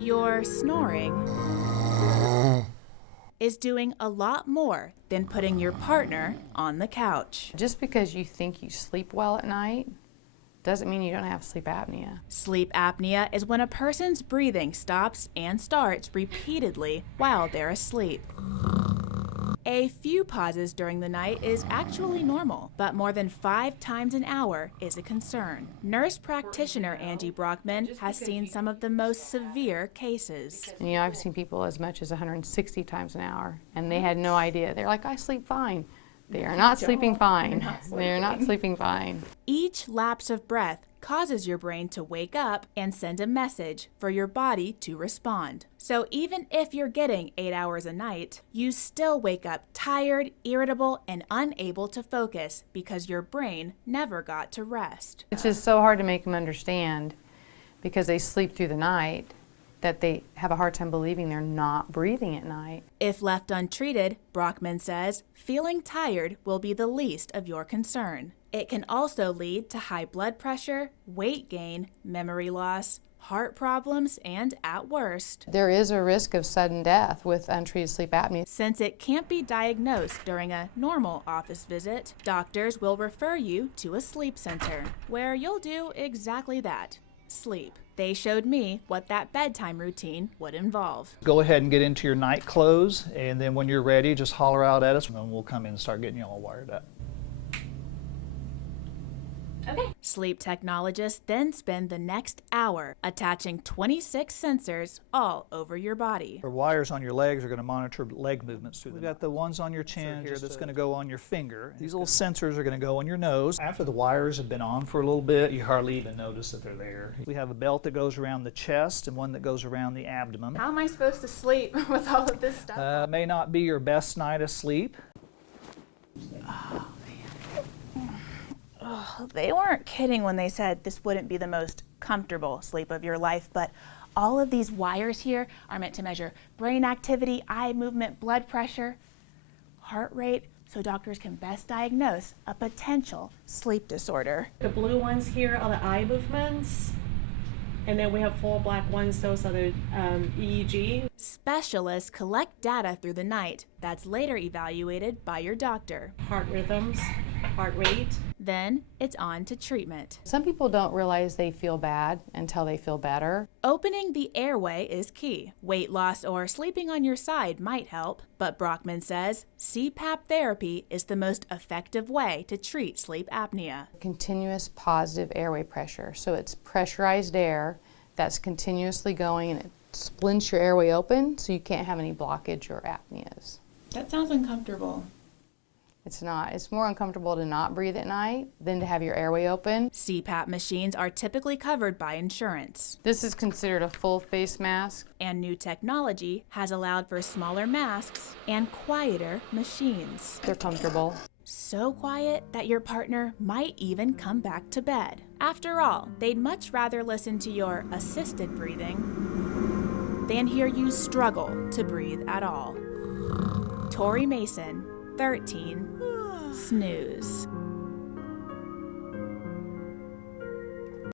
Your snoring is doing a lot more than putting your partner on the couch. Just because you think you sleep well at night doesn't mean you don't have sleep apnea. Sleep apnea is when a person's breathing stops and starts repeatedly while they're asleep. A few pauses during the night is actually normal, but more than 5 times an hour is a concern. Nurse practitioner Angie Brockman has seen some of the most severe cases. And I've seen people as much as 160 times an hour, and they had no idea. They're like, I sleep fine. They are not sleeping fine. They are not sleeping fine. Each lapse of breath causes your brain to wake up and send a message for your body to respond. So even if you're getting 8 hours a night, you still wake up tired, irritable, and unable to focus because your brain never got to rest. It's just so hard to make them understand because they sleep through the night that they have a hard time believing they're not breathing at night. If left untreated, Brockman says, feeling tired will be the least of your concern. It can also lead to high blood pressure, weight gain, memory loss, heart problems, and at worst, there is a risk of sudden death with untreated sleep apnea. Since it can't be diagnosed during a normal office visit, doctors will refer you to a sleep center, where you'll do exactly that, sleep. They showed me what that bedtime routine would involve. Go ahead and get into your night clothes, and then when you're ready, just holler out at us, and then we'll come in and start getting you all wired up. Okay. Sleep technologists then spend the next hour attaching 26 sensors all over your body. The wires on your legs are going to monitor leg movements through. We've got the ones on your chin here that's going to go on your finger. These little sensors are going to go on your nose. After the wires have been on for a little bit, you hardly even notice that they're there. We have a belt that goes around the chest and one that goes around the abdomen. How am I supposed to sleep with all of this stuff? May not be your best night of sleep. They weren't kidding when they said this wouldn't be the most comfortable sleep of your life, but all of these wires here are meant to measure brain activity, eye movement, blood pressure, heart rate, so doctors can best diagnose a potential sleep disorder. The blue ones here are the eye movements, and then we have 4 black ones, those are the EEG. Specialists collect data through the night that's later evaluated by your doctor. Heart rhythms, heart rate. Then it's on to treatment. Some people don't realize they feel bad until they feel better. Opening the airway is key. Weight loss or sleeping on your side might help, but Brockman says CPAP therapy is the most effective way to treat sleep apnea. Continuous positive airway pressure. So it's pressurized air that's continuously going and it splints your airway open so you can't have any blockage or apneas. That sounds uncomfortable. It's not. It's more uncomfortable to not breathe at night than to have your airway open. CPAP machines are typically covered by insurance. This is considered a full face mask. And new technology has allowed for smaller masks and quieter machines. They're comfortable. So quiet that your partner might even come back to bed. After all, they'd much rather listen to your assisted breathing than hear you struggle to breathe at all. Tori Mason, 13, Snooze.